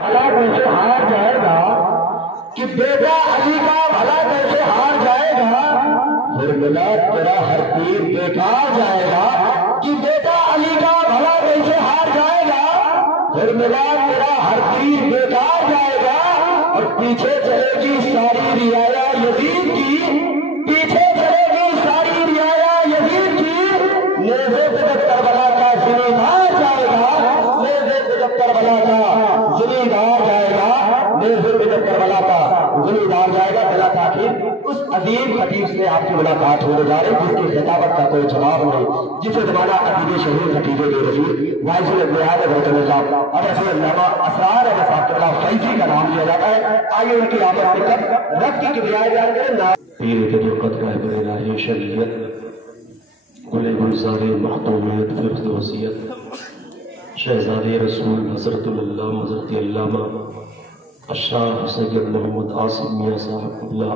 بھلا کیسے ہار جائے گا کہ بیٹا علی کا بھلا کیسے ہار جائے گا، پھر ملا تیرا ہر پیر بیکار جائے گا کہ بیٹا علی کا بھلا کیسے ہار جائے گا، پھر ملا تیرا ہر پیر بیکار جائے گا، اور پیچھے چلے گی ساری رعایا یزید کی، پیچھے چلے گی ساری رعایا یزید کی، نیزے پہ جب کربلا کا زمیندار جائے گا، نیزے پہ جب کربلا کا زمیندار جائے گا، نیزے پہ جب کربلا کا زمیندار جائے گا۔ بلا تاخیر اس عظیم خطیب سے آپ کی ملاقات ہونے جا رہی جس کی خطابت کا کوئی جواب نہیں، جسے زمانہ ادیب شہید خطیب بے رسول وائس البیان برتن صاحب اور رسول علامہ اسرار وفاق اللہ فیضی کا نام لیا جاتا ہے۔ آئیے ان کی آمد سے کب رب کی کبریائی بیان کریں۔ پیر طریقت رہبر الہی شریعت گل گلزار محتومیت فرد وصیت شہزاد رسول حضرت اللہ حضرت علامہ اشراف سید محمد عاصم میاں صاحب اللہ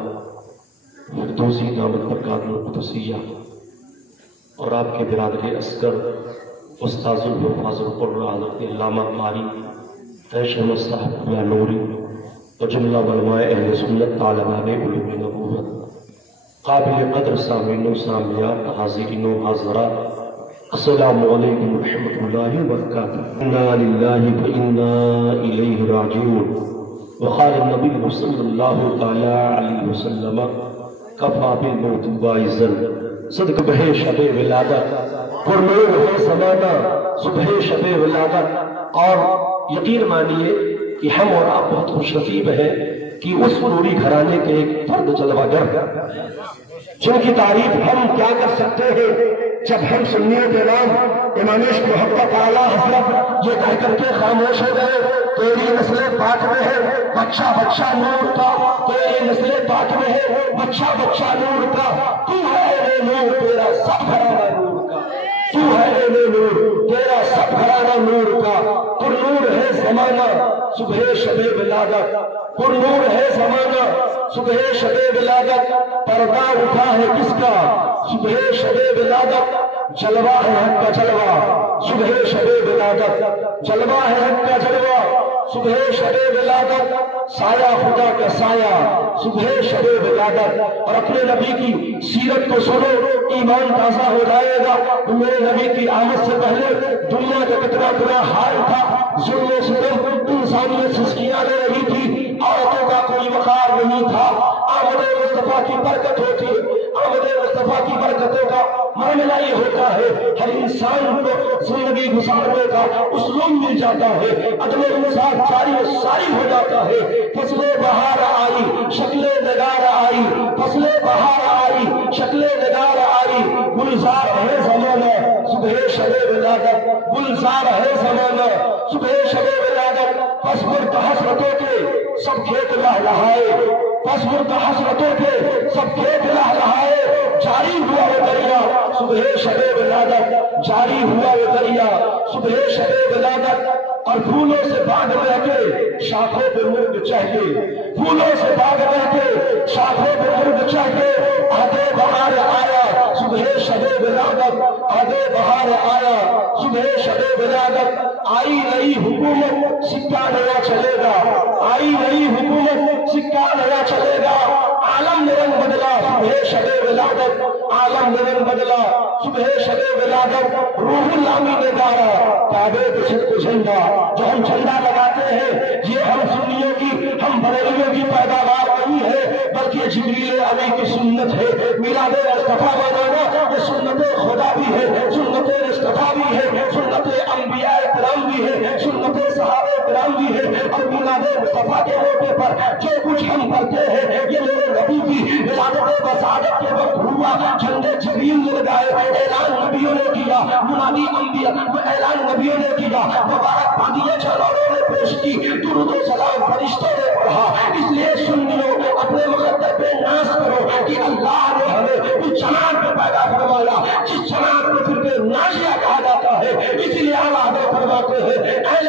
فردوسی دامت برکات القدسیہ اور آپ کے برادر اصغر استاذ الحفاظ القرآن حضرت علامہ قاری عیش احمد صاحب اللہ نوری اور جملہ علماء اہل سنت طالبان علوم نبوت، قابل قدر سامعین و سامعات، حاضرین و حاضرات، السلام علیکم ورحمۃ اللہ وبرکاتہ۔ انا للہ وانا الیہ راجعون۔ وقال النبی صلی اللہ تعالی علیہ وسلم کفا بالموت واعظا، صدق بہ شب ولادت، پرنور ہے زمانہ صبح شب ولادت۔ اور یقین مانیے کہ ہم اور آپ بہت خوش نصیب ہیں کہ اس نوری گھرانے کے ایک فرد جلوہ گر جن کی تعریف ہم کیا کر سکتے ہیں جب ہم سنیت نام امام عشق محبت اعلیٰ حضرت یہ کہہ کر کے خاموش ہو گئے، تیری نسل پاک میں ہے بچہ بچہ نور کا، تیری نسل پاک میں ہے بچہ بچہ نور کا، تو ہے اے نور تیرا سب گھرانہ نور کا، تو ہے اے نور تیرا سب گھرانہ نور کا، پر نور ہے زمانہ صبح شب ولادت، پر نور ہے زمانہ صبح شب ولادت، پردہ اٹھا ہے کس کا صبح شب ولادت، جلوہ ہے حق کا جلوہ صبح شب ولادت، جلوہ ہے حق کا جلوہ صبح شب ولادت، سایہ خدا کا سایہ صبح شب ولادت۔ اور اپنے نبی کی سیرت کو سنو، ایمان تازہ ہو جائے گا۔ میرے نبی کی آمد سے پہلے دنیا کا کتنا برا حال تھا، ظلم و ستم، انسانیت سسکیاں لے رہی تھی، عورتوں کا کوئی وقار نہیں تھا۔ آمد مصطفیٰ کی برکت ہوتی، آمد مصطفیٰ کی برکتوں کا معاملہ یہ ہوتا ہے ہر انسان کو زندگی گزارنے کا اسلوب مل جاتا ہے، عدم مزاج جاری و ساری ہو جاتا ہے۔ فصل بہار آئی شکل نگار آئی، فصل بہار آئی شکل نگار آئی، گلزار ہے زمانہ صبح شب ولادت، گلزار ہے زمانہ صبح شب ولادت۔ پس مرد حسرتوں کے سب کھیت لہلہائے، پس مرد حسرتوں کے سب کھیت لہلہائے، جاری ہوا وہ دریا صبح شب ولادت، جاری ہوا وہ دریا صبح شب ولادت۔ اور پھولوں سے باغ بہتے شاخوں پہ مرغ چہکے، پھولوں سے باغ بہتے شاخوں پہ مرغ چہکے، آدھے بہار آیا صبح شب ولادت، آدھے بہار آیا صبح شب ولادت۔ آئی نئی حکومت سکہ نیا چلے گا، آئی نئی حکومت سکہ نیا چلے گا، عالم نے رنگ بدلا صبح شب ولادت، عالم نے رنگ بدلا صبح شب ولادت۔ روح اللامی نے گارا کعبے کے چھت کو جھنڈا، جو ہم جھنڈا لگاتے ہیں یہ ہم سنیوں کی، ہم بریلیوں کی پیداوار نہیں ہے بلکہ جبریل امین کی سنت ہے۔ میلاد مصطفیٰ منانا یہ سنت خدا بھی ہے، سنت مصطفیٰ بھی ہے، سنت انبیاء کرام بھی ہے، سنت صحابہ کرام بھی ہے۔ اور میلاد مصطفیٰ کے موقع پر جو کچھ ہم کرتے ہیں یہ میرے نبی کی ولادت بسعادت کے وقت ہوا، جھنڈے جبریل نے لگائے، اعلان نبیوں نے کیا، منادی انبیاء اعلان نبیوں نے کیا، مبارک بادیاں جانوروں نے پیش کی، درود و سلام فرشتوں نے پڑھا۔ اس لیے سنیوں اپنے مقدر پہ ناز کرو کہ اللہ نے ہمیں اس جماعت پہ پیدا فرمایا جس جماعت کو پھر نازیہ کہا جاتا ہے۔ اسی لیے ہم آگے فرماتے ہیں اہل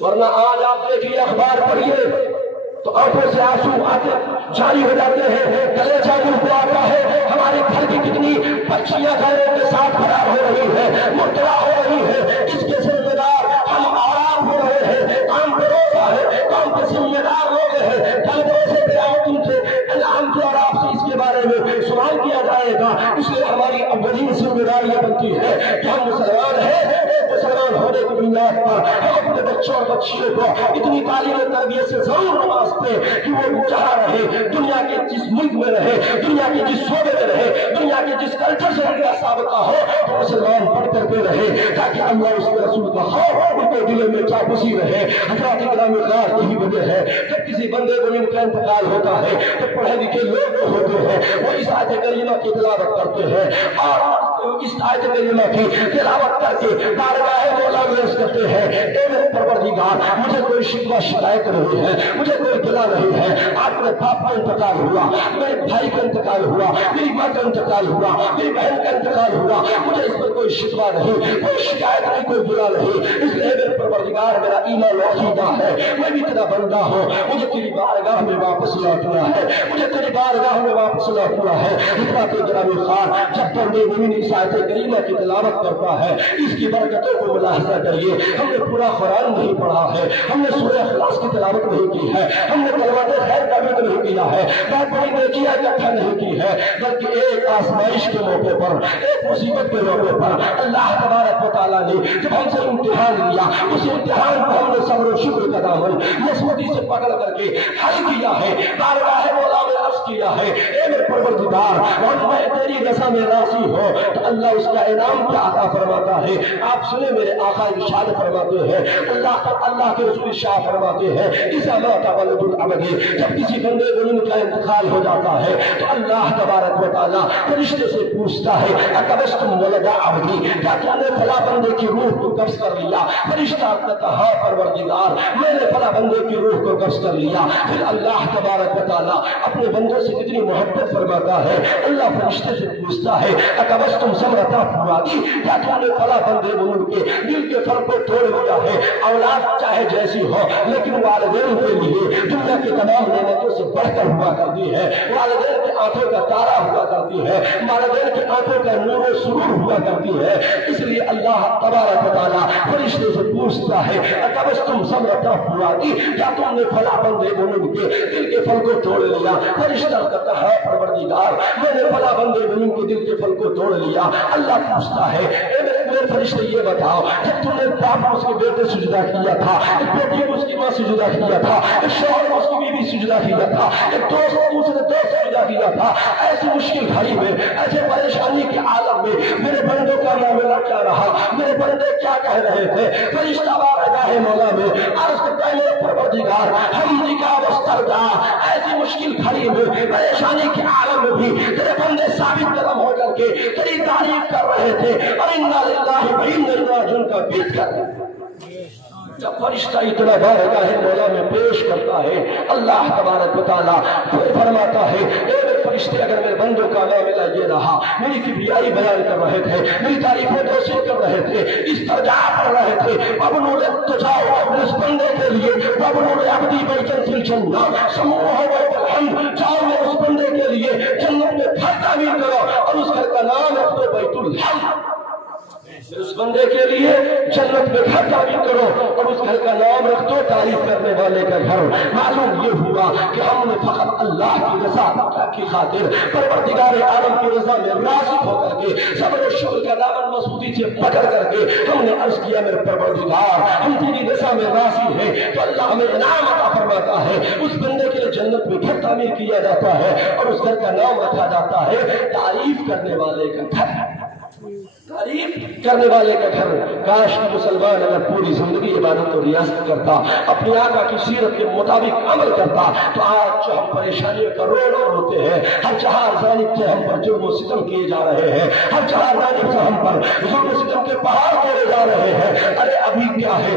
ورنہ آج آپ دیکھیے اخبار پڑھیے تو آنکھوں سے آنسو آتے جاری ہو جاتے ہیں، گلے جاری ہو آتا ہے۔ ہمارے گھر کی کتنی بچیاں گھروں کے ساتھ فرار ہو رہی ہے، مبتلا ہو رہی ہے، اس کے ذمہ دار ہم آرام ہو رہے ہیں، کام بھروسہ ہے، کام کے ذمہ دار لوگ ہیں، کل بھروسے پہ آؤ تم سے ہم سے اور آپ سے اس کے بارے میں سوال کیا جائے گا۔ اس لیے ہماری اولین ذمہ داری یہ بنتی ہے کہ ہم مسلمان ہیں، مسلمان ہونے کی بنیاد پر ہم اپنے بچوں اور بچیوں کو اتنی تعلیم و تربیت سے ضرور نوازتے کہ وہ جہاں رہے، دنیا کے جس ملک میں رہے، دنیا کے جس صوبے میں رہے، دنیا کے جس کلچر سے ان کا سابقہ ہو تو مسلمان پڑھ کر کے رہے، تاکہ اللہ اس کے رسول کا خوف ان کے دلوں میں چاپسی رہے۔ حضرات اکرام اخوان، یہی وجہ ہے جب کسی بندے کو ان کا انتقال ہوتا ہے تو پڑھے لکھے لوگ ہوتے ہیں وہ اس آیت کریمہ کی تلاوت کرتے ہیں اور اس آیت کریمہ کی تلاوت کر کے بارگاہ مولا میں عرض کرتے ہیں، اے میرے پروردگار مجھے کوئی شکوہ شکایت نہیں ہے، مجھے کوئی گلہ نہیں ہے، آپ کے باپ کا انتقال ہوا، میرے بھائی کا انتقال ہوا، میری ماں کا انتقال ہوا، میری بہن کا انتقال ہوا، مجھے اس پر کوئی شکوہ نہیں، کوئی شکایت نہیں، کوئی گلہ نہیں۔ اس لیے میرے پروردگار میرا ایمان و عقیدہ ہے، میں بھی تیرا بندہ ہوں، مجھے تیری بارگاہ میں واپس لوٹنا ہے، مجھے تیری بارگاہ میں واپس لوٹنا ہے۔ حضرات گرامی خان، جب بندے مومن اس آیت کریمہ کی تلاوت کرتا ہے اس کی برکتوں کو ملاحظہ کریے۔ ہم نے پورا قرآن نہیں پڑھا ہے، ہم نے سورہ اخلاص کی تلاوت نہیں کی ہے، ہم نے کلمات خیر کا بھی نہیں کیا ہے، بہت بڑی نیکیاں اکٹھا نہیں کی ہے، بلکہ ایک آزمائش کے موقع پر، ایک مصیبت کے موقع پر اللہ تبارک و تعالیٰ نے جب ہم سے امتحان لیا، اس امتحان کو ہم نے صبر و شکر کا دامن مضبوطی سے پکڑ کر کے حل کیا ہے، بارگاہ مولا میں عرض کیا ہے، اے میرے پروردگار اور میں تیری رضا میں راضی ہوں، تو اللہ اس کا انعام کیا عطا فرماتا ہے۔ آپ سنیں میرے آقا ارشاد فرماتے ہیں، اللہ کے رسول ارشاد فرماتے ہیں، اذا مات ولد العبد، جب کسی بندے مومن کا انتقال ہو جاتا ہے تو اللہ تبارک و تعالیٰ فرشتے سے پوچھتا ہے، اقبضتم ولد عبدی، کیا تم نے فلاں بندے کی روح کو قبض کر لیا؟ فرشتہ کہتا ہاں پروردگار میں نے فلاں بندے کی روح کو قبض کر لیا۔ پھر اللہ تبارک و تعالیٰ اپنے بندوں سے کتنی محبت فرماتا ہے، اللہ فرشتے سے پوچھتا ہے، اقبضتم ثمرۃ فؤادی، کیا تم نے فلاں بندے مومن کے دل کے پھل کو توڑ لیا ہے؟ اولاد چاہے جیسی ہو لیکن والدین کے لیے دنیا کی تمام نعمتوں سے بڑھ کر ہوا کرتی ہے، والدین کی آنکھوں کا تارا ہوا کرتی ہے، والدین کی آنکھوں کا نور و سرور ہوا کرتی ہے۔ اس لیے اللہ تبارک و تعالیٰ فرشتے سے پوچھتا ہے، اقبضتم ثمرۃ فؤادی، کیا تم نے فلاں بندے مومن کے دل کے پھل کو توڑ لیا؟ فرشتہ کہتا ہے پروردگار میں نے فلاں بندے مومن کے دل کے پھل کو توڑ لیا۔ اللہ پوچھتا ہے، اے میرے فرشتے یہ بتاؤ، جب تم نے باپ کو اس کے بیٹے سجدہ کیا تھا، ایک بیٹی کو اس کی ماں سجدہ کیا تھا، ایک شوہر کو اس کی بیوی سجدہ کیا تھا، ایک دوست کو دوسرے دوست سجدہ کیا تھا، ایسی مشکل گھڑی میں، ایسے پریشانی کے عالم میں میرے بندوں کا معاملہ کیا رہا؟ میرے بندے کیا کہہ رہے تھے؟ فرشتہ بارگاہ مولا میں عرض کرتا ہے، میرے پروردگار ہم نکاح وسترجا، ایسی مشکل گھڑی میں پریشانی کے عالم میں بھی تیرے بندے ثابت قدم ہو کر کے تیری تعریف کر رہے تھے، اور انا للہ و انا الیہ راجعون کا بیت کر جب فرشتہ اتنا بارگاہ مولا میں پیش کرتا ہے، اللہ تبارک و تعالیٰ فرماتا ہے، اے میرے فرشتے اگر میرے بندوں کا معاملہ یہ رہا، میری کبریائی بیان کر رہے تھے، میری تعریف و توصیف کر رہے تھے، استرجاع پڑھ رہے تھے، وَابْنُوا لِلتَّجَاوُ، اس بندے کے لیے وَابْنُوا لِعَبْدِي بَيْتًا فِي الْجَنَّةِ سَمُّوهُ بَيْتَ الْحَمْدِ، جاؤ میں اس بندے کے لیے جنت میں گھر تعمیر کرو اور اس گھر کا نام رکھ دو بیت الحمد۔ اس بندے کے لیے جنت میں گھر تعمیر کرو اور اس گھر کا نام رکھ دو تعریف کرنے والے کا گھر۔ معلوم یہ ہوا کہ ہم نے فقط اللہ کی رضا کی خاطر پروردگار عالم کی رضا میں راضی ہو کر کے صبر و شکر کا دامن مضبوطی سے پکڑ کر کے ہم نے عرض کیا، میرے پروردگار ہم تیری رضا میں راضی ہیں، تو اللہ ہمیں انعام عطا فرماتا ہے، اس بندے کے لیے جنت میں گھر تعمیر کیا جاتا ہے اور اس گھر کا نام رکھا جاتا ہے تعریف کرنے والے کا گھر۔ تعریف کرنے والے کا گھر۔ کاش مسلمان اگر پوری زندگی عبادت و ریاضت کرتا، اپنی آقا کی سیرت کے مطابق عمل کرتا، تو آج جو ہم پریشانیوں کا رو روتے ہیں، ہر چہار جانب سے ہم پر جرم و ستم کیے جا رہے ہیں، ہر چہار جانب سے ہم پر ظلم و ستم کے پہاڑ توڑے جا رہے ہیں، ارے ابھی کیا ہے؟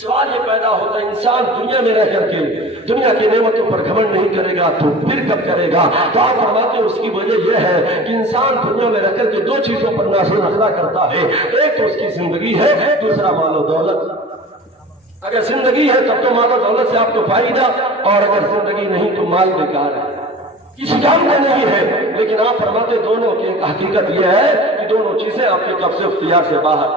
سوال یہ پیدا ہوتا ہے انسان دنیا میں رہ کر کے دنیا کی نعمتوں پر گھمنڈ نہیں کرے گا تو پھر کب کرے گا؟ تو آپ فرماتے ہیں اس کی وجہ یہ ہے کہ انسان دنیا میں رہ کر کے دو چیزوں پر ناز و نخرہ کرتا ہے، ایک تو اس کی زندگی ہے، دوسرا مال و دولت۔ اگر زندگی ہے تب تو مال و دولت سے آپ کو فائدہ، اور اگر زندگی نہیں تو مال بیکار ہے، کسی کام کا نہیں ہے۔ لیکن آپ فرماتے دونوں کی ایک حقیقت یہ ہے کہ دونوں چیزیں آپ کے قبضے اختیار سے باہر۔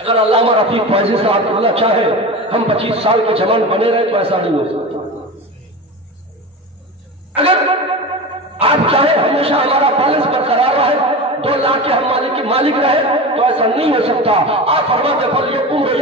اگر علامہ رفیق فیضی صاحب اللہ چاہے ہم 25 سال کے جوان بنے رہے تو ایسا نہیں ہو سکتا۔ اگر آپ چاہے ہمیشہ ہمارا بیلنس برقرار رہے، 2 لاکھ کے ہم مالک رہے تو ایسا نہیں ہو سکتا۔ آپ فرماتے عمر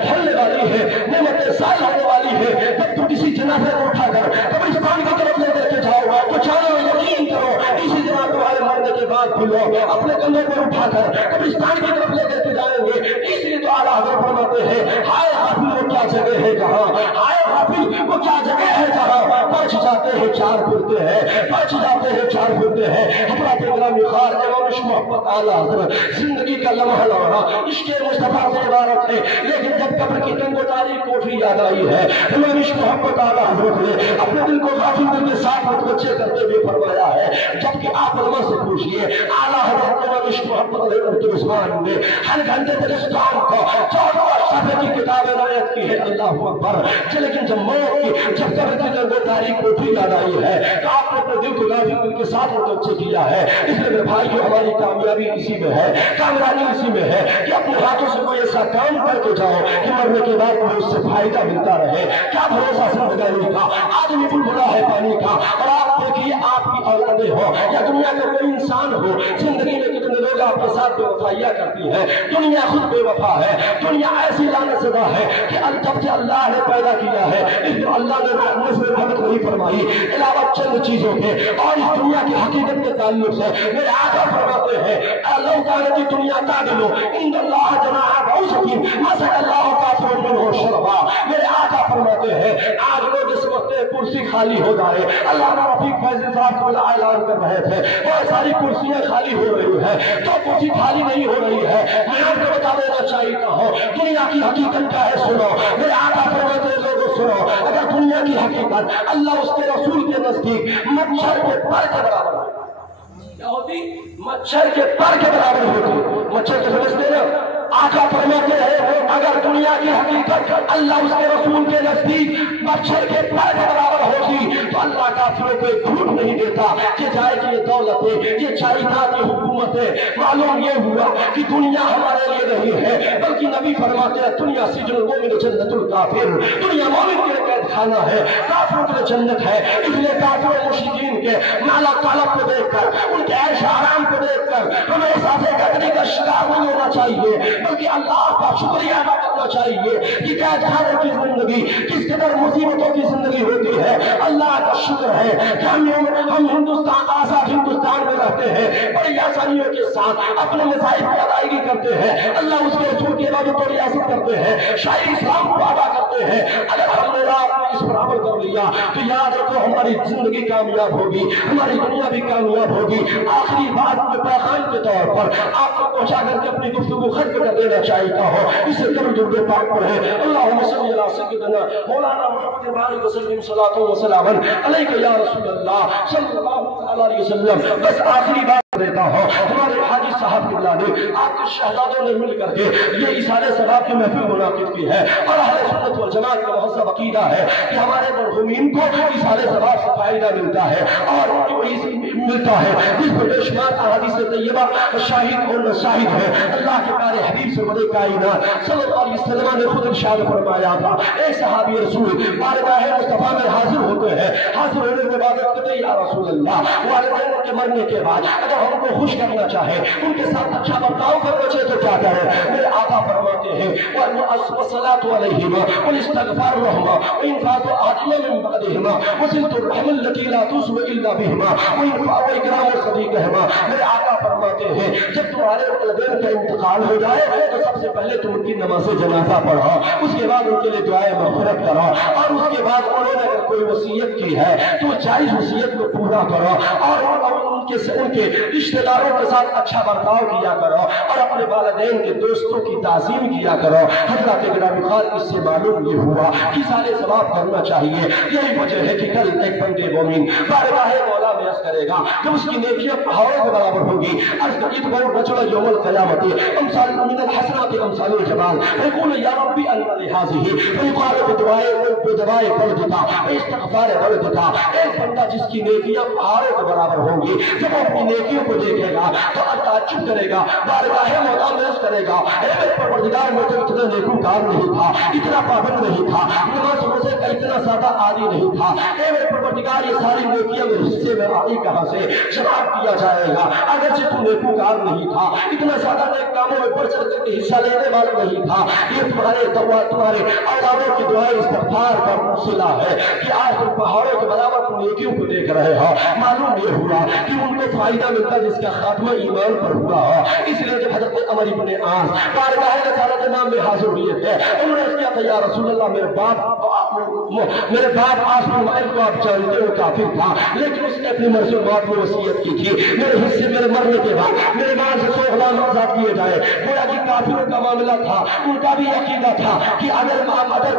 ڈھلنے والی ہے، نعمتیں ضائع ہونے والی ہے، جب تو کسی جنازے کو اٹھا کر قبرستان کی طرف لے کر کے جاؤ تو چاہو یقین کرو اسی جنازے والے مرنے کے بعد بھولو اپنے کندھوں پر اٹھا کر قبرستان کی طرف لے کر کے جائیں گے۔ اس لیے تو اعلیٰ حضرت فرماتے ہیں ہائے غافل وہ کیا جگہ ہے جہاں، ہائے غافل وہ کیا جگہ ہے جہاں بچ جاتے ہیں 4 فرقے ہیں، بچ جاتے ہیں 4 فرقے ہیں۔ حضرت گرامی خار امام عشق محبت اعلیٰ حضرت زندگی کا لمحہ لمحہ عشق مصطفیٰ سے عبارت ہے، لیکن جب قبر کی تنگ و تاریک کوٹھی یاد آئی ہے امام عشق محبت اعلیٰ حضرت نے اپنے دل کو غافل دل کے ساتھ متوجہ کرتے ہوئے فرمایا ہے، جبکہ آپ علماء سے پوچھئے اعلیٰ حضرت امام عشق محبت عثمان نے ہر گھنٹے تک اس کام کو 14 صفحے کی کتاب عنایت کی ہے، اللہ اکبر۔ لیکن جب موت کی جب قبر کی تنگ و تاریک کوٹھی یاد آئی ہے تو آپ نے اپنے دل کو غافل دل کے ساتھ متوجہ کیا ہے۔ اس لیے میرے بھائی جو ہماری کامیابی اسی میں ہے، کامیابی اسی میں ہے کہ اپنے ہاتھوں سے کوئی ایسا کام کر کے جاؤ کہ مرنے کے بعد تمہیں اس سے فائدہ ملتا رہے۔ کیا بھروسہ زندگی کا، آدمی بلبلا ہے پانی کا، اور آپ دیکھیے آپ کی اولادیں ہو یا دنیا کا کوئی انسان ہو، زندگی میں کتنے لوگ آپ کے ساتھ بے وفائیاں کرتی ہے۔ دنیا خود بے وفا ہے، دنیا ایسی لعنت زدہ ہے کہ جب سے اللہ نے پیدا کیا ہے اس میں اللہ نے نظر رحمت نہیں فرمائی علاوہ چند چیزوں کے، اور اس دنیا کی حقیقت کے تعلق سے میرے آقا فرماتے ہیں لو کانت دنیا تعدل عند اللہ جناح بعوضۃ مسح اللہ کافر منہ شربا۔ میرے آقا فرماتے ہیں آج لوگ اس وقت کرسی خالی ہو جائے، علامہ رفیق فیضی صاحب کو اعلان کر رہے تھے بہت ساری کرسیاں خالی ہو رہی ہے، تو کرسی خالی نہیں ہو رہی ہے۔ میں آپ کو بتا دینا چاہیے ہوں دنیا کی حقیقت کیا ہے، سنو میرے آقا فرماتے ہیں لوگوں سنو، اگر دنیا کی حقیقت اللہ اس کے رسول کے نزدیک مچھر کے پر کے برابر ہے، کیا ہوتی؟ مچھر کے پر کے برابر ہوتی۔ مچھر کے سمجھتے نا؟ آقا فرماتے ہیں اگر دنیا کی حقیقت اللہ اس کے رسول کے نزدیک مچھر کے پر کے برابر ہوتی تو اللہ کافروں کو ایک گھوٹ نہیں دیتا کہ جائے کہ یہ دولتیں، یہ جائیداد، یہ حکومتیں۔ معلوم یہ ہوا کہ دنیا ہمارے لیے نہیں ہے، بلکہ نبی فرماتے ہیں دنیا سجن المؤمن جنت الکافر، دنیا مومن کے لیے قید خانہ ہے، کافروں کے لیے جنت ہے۔ اس لیے کافر و مشرکین کے مالا طالب کو دیکھ کر، ان کے عیش آرام کو دیکھ کر ہمیں احساس گدری کا شکار نہیں ہونا چاہیے، بلکہ اللہ کا شکریہ ادا کرنا چاہیے کہ قید خانے کی زندگی کس قدر مصیبتوں کی زندگی ہوتی ہے۔ اللہ کا شکر ہے کہ ہم ہندوستان آزاد ہندوستان میں رہتے ہیں، بڑی آسانیوں کے ساتھ اپنے مذاہب کی ادائیگی کرتے ہیں، اللہ اس کے رسول کی عبادت و ریاست کرتے ہیں، شاعری اسلام کو ادا کرتے ہیں۔ اگر ہم نے رات میں اس پر عمل کر لیا تو یاد رکھو ہماری زندگی کامیاب ہوگی، ہماری دنیا بھی کامیاب ہوگی۔ آخری بات میں پیغام کے طور پر آپ کو پہنچا کر کے اپنی گفتگو ختم کر دینا چاہیے ہو، اسے کبھی درود پاک پڑھے اللہم صلی علی سیدنا مولانا محمد وآلہ وسلم صلاۃ و سلام علیک یا رسول اللہ صلی اللہ علیہ وسلم۔ بس آخری بات دیتا ہوں، ہمارے حاجی صاحب اللہ نے آپ کے شہزادوں نے مل کر کے یہ اظہار ثواب کی محفل منعقد کی ہے، اور اہل سنت والجماعت کا مہذب عقیدہ ہے کہ ہمارے مرحومین کو اظہار ثواب سے فائدہ ملتا ہے اور ملتا ہے، جس پر بے شمار احادیث طیبہ شاہد اور شاہد ہے۔ اللہ کے پیارے حبیب سے بڑے کائنات صلی اللہ علیہ وسلم نے خود ارشاد فرمایا تھا، ایک صحابی رسول بارگاہ مصطفیٰ میں حاضر ہوتے ہیں، حاضر ہونے کے بعد کہتے ہیں یا رسول اللہ والدین کے مرنے کے بعد اگر ہم کو خوش کرنا چاہے، ان کے ساتھ اچھا برتاؤ کرنا چاہے تو کیا کریں؟ میرے آقا فرماتے ہیں والصلاة علیہما والاستغفار لہما وانفاذ عاجل من بعدہما وصلۃ الرحم التي لا توصل الا بہما واکرام صدیقہما۔ میرے آقا فرماتے ہیں جب تمہارے والدین کا انتقال ہو جائے تو سب سے پہلے تم ان کی نماز جنازہ پڑھو، اس کے بعد ان کے لیے دعائے مغفرت کرو، اور اس کے بعد انہوں نے اگر کوئی وصیت کی ہے تو جائز وصیت کو پورا کرو، اور ان ان کے رشتہ داروں کے ساتھ اچھا برتاؤ کیا کرو اور اپنے والدین کے دوستوں کی تعظیم کیا کرو۔ حضرات گرامی خان اس سے معلوم یہ ہوا کہ سارے ثواب کرنا چاہیے۔ یہی وجہ ہے کہ کل ایک بندے مومن بارگاہ مولا میں عرض کرے گا کہ اس کی نیکیاں پہاڑوں کے برابر ہوگی۔ عرض کرید بہو رجل یوم القیامت امثال من الحسنات امثال الجبال فیقول یا ربی انت لہذه فیقال بدعائے بلدتا استغفار بلدتا۔ ایک بندہ جس کی نیکیاں پہاڑوں کے برابر ہوں گی، جب وہ اپنی نیکیوں کو دیکھے گا تو تعجب کرے گا، بارگاہ مولا میں عرض کرے گا اے میرے پروردگار، میں تو اتنا نیکوکار نہیں تھا، اتنا پابند نہیں تھا، نماز روزے کا اتنا زیادہ عادی نہیں تھا، اے میرے پروردگار یہ ساری نیکیاں میرے حصے میں آئی کہاں سے؟ جواب دیا جائے گا اگرچہ تو نیکوکار نہیں تھا، اتنا زیادہ نیک کاموں میں بڑھ چڑھ کر کے حصہ لینے والا نہیں تھا، یہ تمہارے اولادوں کی دعائیں استغفار کا صلہ ہے کہ آج تم پہاڑوں کے برابر تم نیکیوں کو دیکھ رہے ہو۔ معلوم یہ ہوا کہ ان کو فائدہ ملتا جس کا خاتمہ ایمان پر ہوا ہو۔ اس لیے جب حضرت عمر بن عاص بارگاہ رسالت امام میں حاضر ہوئے تھے، انہوں نے کیا تھا یا رسول اللہ میرے باپ عاص بن وائل کو آپ جانتے ہو کافر تھا، لیکن اس نے اپنی مرضی موت میں وصیت کی تھی میرے حصے میرے مرنے کے بعد میرے مال سے 100 غلام آزاد کیے جائے۔ گویا کہ کافروں کا معاملہ تھا، ان کا بھی عقیدہ تھا کہ اگر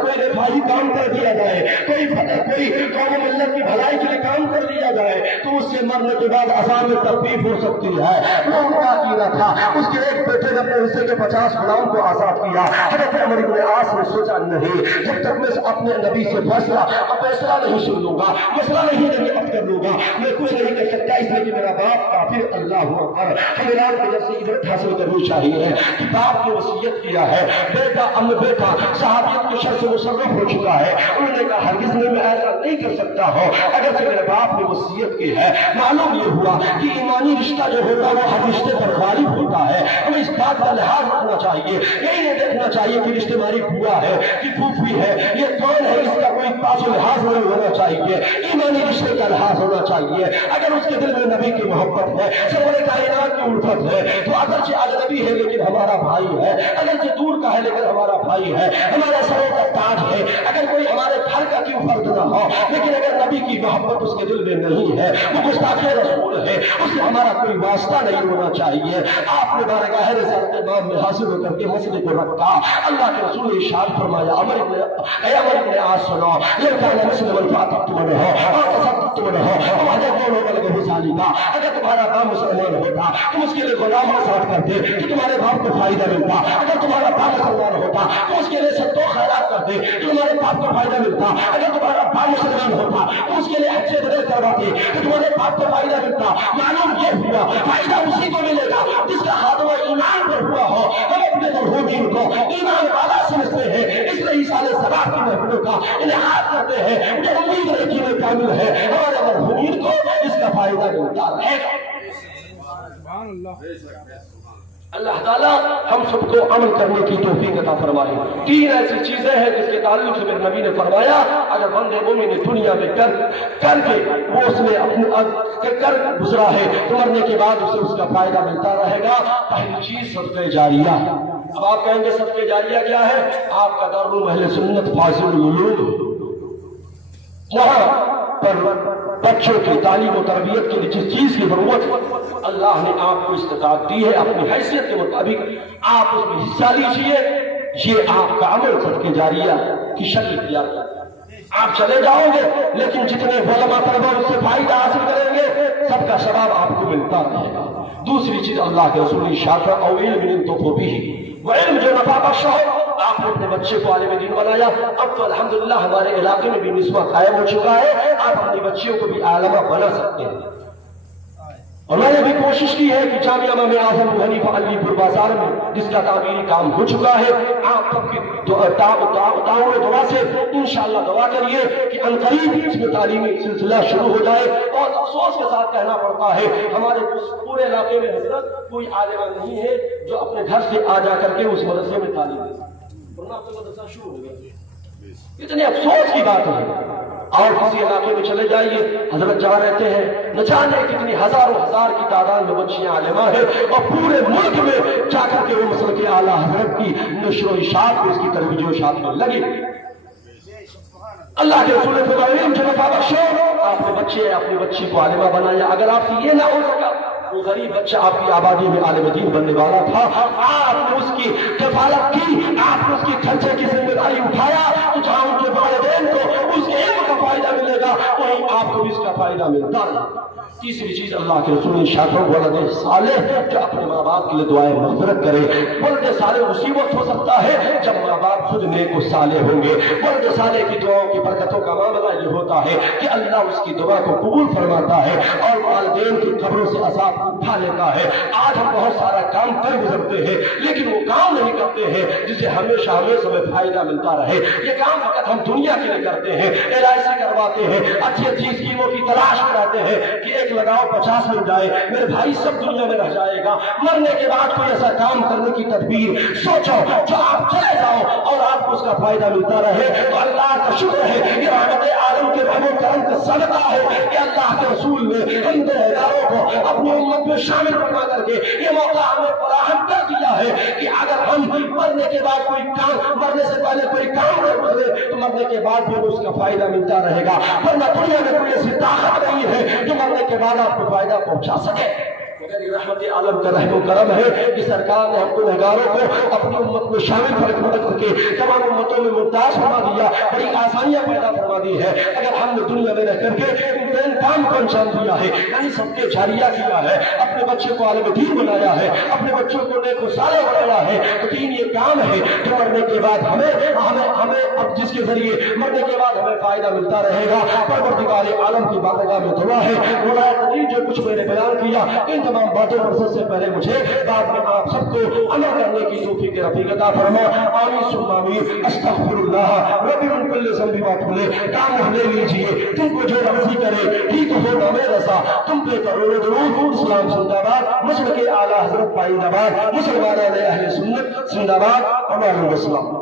کوئی رفاہی کام کر دیا جائے، کوئی قوم ملت کی بھلائی کے لیے کام کر دیا جائے تو اس سے مرنے کے بعد عذاب میں تخفیف ہو سکتی ہے، وہ ان کا عقیدہ تھا۔ اس کے ایک بیٹے نے اپنے حصے کے 50 غلام کو آزاد کیا۔ حضرت عمر بن عاص نے سوچا نہیں، جب تک میں اپنے نبی سے فیصلہ نہیں سن لوں گا، مسئلہ نہیں دریافت کر لوں گا، میں کچھ نہیں کر سکتا، اس لیے کہ میرا باپ کافر اللہ اکبر۔ حضرات کی طرف سے عبرت حاصل کرنی چاہیے کہ باپ نے وصیت کیا ہے، بیٹا صحابیت کے شر سے مصرف ہو چکا ہے، انہوں نے کہا ہرگز میں ایسا نہیں کر سکتا ہوں اگر کہ میرے باپ نے وصیت کی ہے۔ معلوم یہ ہوا کہ ایمانی رشتہ جو ہوتا ہے وہ ہر رشتے پر غالب ہوتا ہے۔ ہمیں اس بات کا لحاظ رکھنا چاہیے، یہی نہیں دیکھنا چاہیے کہ رشتے ہماری بوا ہے کہ پھوپھی ہے، یہ کون ہے، اس کا کوئی پاس و لحاظ نہیں ہونا چاہیے، ایمانی رشتے کا لحاظ ہونا چاہیے۔ اگر اس کے دل میں نبی کی محبت ہے، سرور کائنات کی الفت ہے، تو اگرچہ اجنبی ہے لیکن ہمارا بھائی ہے، اگرچہ دور کا ہے لیکن ہمارا بھائی ہے، ہمارا سروں کا تاج ہے۔ اگر کوئی ہمارے گھر کا کیوں فرد نہ ہو، لیکن اگر نبی کی محبت اس کے دل میں نہیں ہے، وہ گستاخ رسول ہے، اس سے ہمارا کوئی واسطہ نہیں ہونا چاہیے۔ آپ نے بارگاہ رسالت امام میں حاضر ہو کر کے مسئلے کو رکھا، اللہ کے رسول نے ارشاد فرمایا عمر ابن عاص سنو، لو کان مسلما فاطمتم ہو اور تصدقتم ہو وعدہ کون ہوگا لگے ظالما۔ اگر تمہارا باپ مسلمان ہوتا تم اس کے لیے غلام آزاد کرتے تو تمہارے باپ کو فائدہ ملتا، اگر تمہارا باپ مسلمان ہوتا تو اس کے لیے صدقہ و خیرات کرتے تو تمہارے باپ کو فائدہ ملتا، اگر تمہارا باپ مسلمان ہوتا تو اس کے لیے اچھے بدل کرواتے تو تمہارے باپ کو فائدہ ملتا۔ معلوم یہ ہوا فائدہ اسی کو ملے گا جس کا خاتمہ ایمان پر ہوا ہو۔ ہم اپنے مرحومین کو ایمان والا سمجھتے ہیں، اس لیے عیسال ثواب کی محفلوں کا انعقاد کرتے ہیں، جو امید رکھی میں کامل ہے ہمارے مرحومین کو اس کا فائدہ ملتا رہے گا۔ اللہ تعالیٰ ہم سب کو عمل کرنے کی توفیق عطا فرمائے۔ 3 ایسی چیزیں ہیں جس کے تعلق سے میرے نبی نے فرمایا اگر بندے مومن نے دنیا میں کر کے وہ اس نے اپنے کر گزرا ہے تو مرنے کے بعد اسے اس کا فائدہ ملتا رہے گا۔ پہلی چیز صدقہ جاریہ۔ اب آپ کہیں گے صدقہ جاریہ کیا ہے؟ آپ کا دارالعلوم اہل سنت فاضل العلوم، جہاں پر بچوں کی تعلیم و تربیت کے لیے جس چیز کی ضرورت اللہ نے آپ کو استطاعت دی ہے، اپنی حیثیت کے مطابق آپ اس میں حصہ لیجیے۔ یہ آپ کا عمل صدقہ جاریہ کی شکل اختیار کرتا ہے۔ آپ چلے جاؤ گے لیکن جتنے علماء طلبہ اس سے فائدہ حاصل کریں گے سب کا ثواب آپ کو ملتا رہے گا۔ دوسری چیز اللہ کے رسول نے شافع او علم ينتفع به، وہ علم جو نفع بخش ہو۔ آپ نے اپنے بچے کو عالم دین بنایا، اب تو الحمدللہ ہمارے علاقے میں بھی نسبہ قائم ہو چکا ہے، آپ اپنی بچیوں کو بھی عالمہ بنا سکتے ہیں۔ اور میں نے بھی کوشش کی ہے کہ جامعہ امام اعظم ابو حنیفہ علی پور بازار میں جس کا تعمیری کام ہو چکا ہے، آپ سب کی تعاون دعا سے انشاءاللہ دعا کریے کہ عنقریب اس میں تعلیمی سلسلہ شروع ہو جائے۔ اور افسوس کے ساتھ کہنا پڑتا ہے ہمارے پورے علاقے میں حضرت کوئی عالمہ نہیں ہے جو اپنے گھر سے آ جا کر کے اس مدرسے میں تعلیم دے، ورنہ اب تو مدرسہ شروع ہو گیا۔ اتنے افسوس کی بات ہے۔ اور کسی علاقے میں چلے جائیے، حضرت جا رہتے ہیں، نہ جانے کتنی ہزاروں ہزار کی تعداد میں بچیاں عالمہ ہیں، اور پورے ملک میں جا کر کے وہ مسلک اعلیٰ حضرت کی نشر و اشاعت کو اس کی ترویج و اشاعت میں لگی۔ اللہ کے رسول نے فرمایا مجھے نفع بخشو، آپ نے بچے اپنی بچی کو عالمہ بنایا، اگر آپ سے یہ نہ ہو سکا، وہ غریب بچہ آپ کی آبادی میں عالم دین بننے والا تھا، آپ نے اس کی کفالت کی، آپ نے اس کی خرچے کی ذمہ داری اٹھایا، تو جہاں ان کے والدین کو اس کے علم کا فائدہ ملے گا وہیں آپ کو بھی اس کا فائدہ ملتا ہے۔ تیسری چیز اللہ کے رسول نے ارشاد فرمایا ولد صالح جو اپنے ماں باپ کے لیے دعائیں مغفرت کرے۔ ولد صالح مصیبت ہو سکتا ہے جب ماں باپ خود نیک و صالح ہوں گے۔ ولد صالح کی دعاؤں کی برکتوں کا معاملہ یہ ہوتا ہے کہ اللہ اس کی دعا کو قبول فرماتا ہے اور والدین کی قبروں سے عذاب اٹھا لیتا ہے۔ آج ہم بہت سارا کام کر گزرتے ہیں لیکن وہ کام نہیں کرتے ہیں جسے ہمیشہ ہمیں فائدہ ملتا رہے۔ یہ کام فقط ہم دنیا کے لیے کرتے ہیں، LIC کرواتے ہیں، اچھی اچھی اسکیموں کی تلاش کراتے ہیں کہ ایک لگاؤ 50 مل جائے، میرے بھائی سب دنیا میں رہ جائے گا۔ مرنے کے بعد کوئی ایسا کام کرنے کی تدبیر سوچو جو آپ چلے جاؤ اور آپ کو اس کا فائدہ ملتا رہے، تو اللہ کا شکر ہے، یہ رحمت عالم کے رحم و کرم کا صدقہ ہے کہ اللہ کے رسول نے ہم گنہگاروں کو اپنی امت میں شامل فرما کر کے یہ موقع ہمیں فراہم کر دیا ہے کہ اگر ہم مرنے کے بعد کوئی کام، مرنے سے پہلے کوئی کام کر گزرے تو مرنے کے بعد بھی اس کا فائدہ ملتا رہے گا، ورنہ دنیا میں کوئی ایسی طاقت نہیں ہے جو مرنے کے بعد آپ کو فائدہ پہنچا سکے۔ مگر یہ رحمت عالم کا رحم و کرم ہے کہ سرکار نے ہم گنہگاروں کو اپنی امت میں شامل کر کے تمام امتوں میں ممتاز فرما دیا، بڑی آسانیاں پیدا فرما دی ہے۔ اگر ہم نے دنیا میں رہ کر کے ان کام کو انجام دیا ہے، یعنی سب کے جاریہ کیا ہے، اپنے بچے کو عالم دین بنایا ہے، اپنے بچوں کو نیک و صالح بنایا ہے، تو دین یہ کام ہے جو مرنے کے بعد ہمیں اب جس کے ذریعے مرنے کے بعد ہمیں فائدہ ملتا رہے گا۔ پروردگار عالم کی بارگاہ میں دعا ہے مولا کریم جو کچھ میں نے بیان کیا ان تمام باتوں پر سے پہلے مجھے بعد میں آپ سب کو عمل کرنے کی توفیق رفیق عطا فرما۔ آمین ثم آمین۔ استغفر اللہ ربی من کل ذنب واتوب الیہ۔ کام لے لیجیے، تم کو جو مرضی کرے ٹھیک ہو نہ میں رضا، تم پہ کروڑوں درود۔ اسلام زندہ باد، مشرق اعلیٰ حضرت پائند آباد، مسلمانان اہل سنت زندہ باد۔ امان و اسلام۔